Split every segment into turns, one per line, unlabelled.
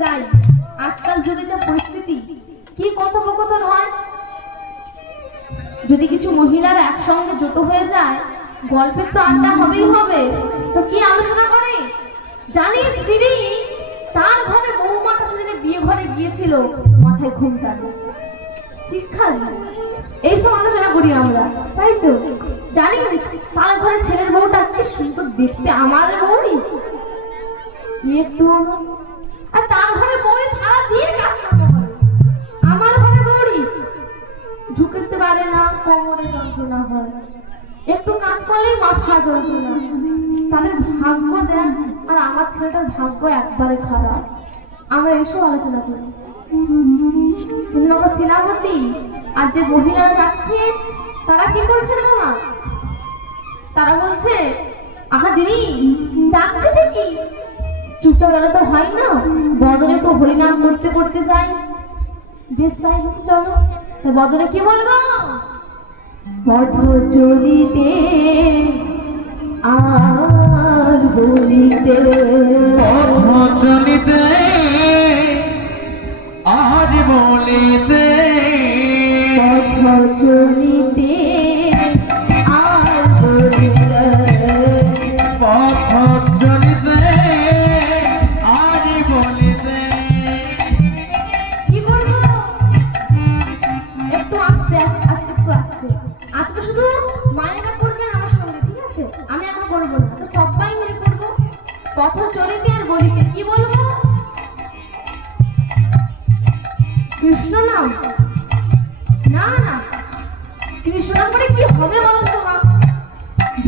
যাই আজকাল যুগে যা পরিস্থিতি, কি কথোপকথন হয়? যদি কিছু মহিলারা একসঙ্গে জোটো হয়ে যায়, গল্পের তো আড্ডা হবেই হবে। তো কি আলোচনা করে? জানিস দিদি, তার ঘরে বৌমাটা সেদিনে বিয়ে ঘরে গিয়েছিল, মাথায় ঘুমটা শিক্ষা এইসব আলোচনা করি আমরা, তাই তো? জানি জানিস, তার ঘরে ছেলের বউটা কি সুন্দর দেখতে, আমার বউরি একটু আর তার ঘরে বউরি সারা দিন কাজ করতে হয় আমার ঘরে বউরি ঝুঁকতে পারে না, কোমরে যন্ত্রণা হয়। একটু কাজ করলেই মাথা যন্ত্রণা। তাদের ভাগ্য দেন আর আমার ছেলেটার ভাগ্য একবারে খারাপ। আমরা এসব আলোচনা করি। কিন্তু শিলাবতী আর যে মহিলারা যাচ্ছে, তারা কি করছে তোমার তারা বলছে, আহা দিদি, যাচ্ছে ঠিকই চুপচাপ রাখা তো হয় না। বদরে তো হরিনাম করতে করতে যাই। বেশ তাই চলো। তা বদলে কি বলব? পথ চলিতে আর বলিতে
পথ চলিতে
পথ চলিতে বলিতে কি বলব? কৃষ্ণ নাম? না না। কৃষ্ণ নাম করে কি হবে বলুন তো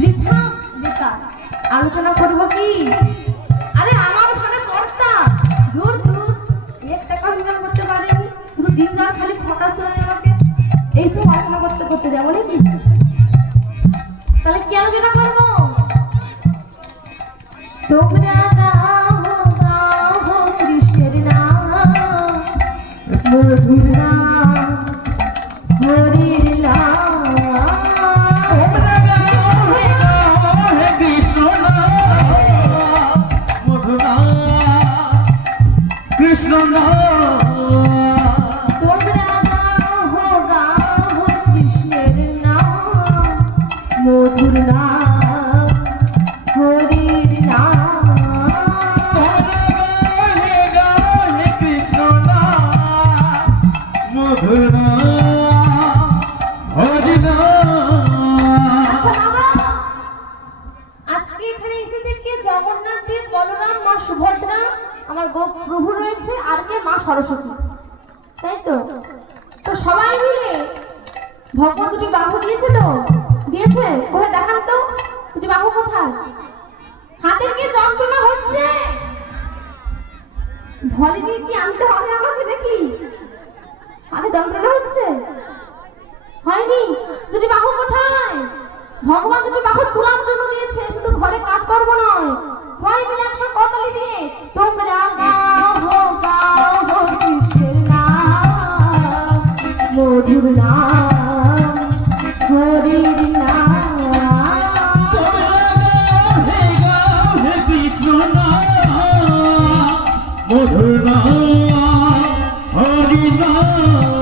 বৃথা বেকার আলোচনা করব কি? আরে, আমার ঘরে কর্তা। দূর দূর। এক টাকা ইনকাম করতে পারেনি। শুধু দিন রাত খালি ফটা শোনায় আমাকে। এইসব আলোচনা করতে করতে যাব নাকি? তাহলে কি আলোচনা মধুর নাম। হরির নাম। আজকে এখানে এসেছে কে? জগন্নাথ দেব মা সুভদ্রা, আমার গো তো সবাই মিলে ভগবান দুটি বাহু দিয়েছে তো? দিয়েছে? কোথায় দেখান তো? দুটি বাহু কোথায়? হাতের কি যন্ত্রণা হচ্ছে? ভলিনি কি আনতে হবে আমাকে নাকি? হাতে যন্ত্রণা হচ্ছে হয়নি দুটি বাহু কোথায় ভগবান দুটি বাহু তোলার জন্য দিয়েছে শুধু ঘরে কাজ করব নয় সবাই মিলে একশো কতালি দিয়ে তোমরা গাও হো গাও হো কৃষ্ণের নাম মধুর নাম হরির নাম
তোমরা গাও হে গাও হে কৃষ্ণ নাম, মধু নাম, হরি নাম।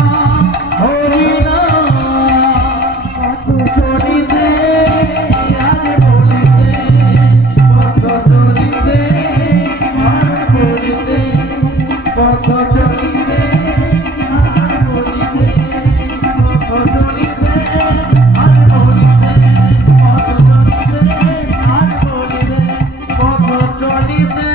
চলিতে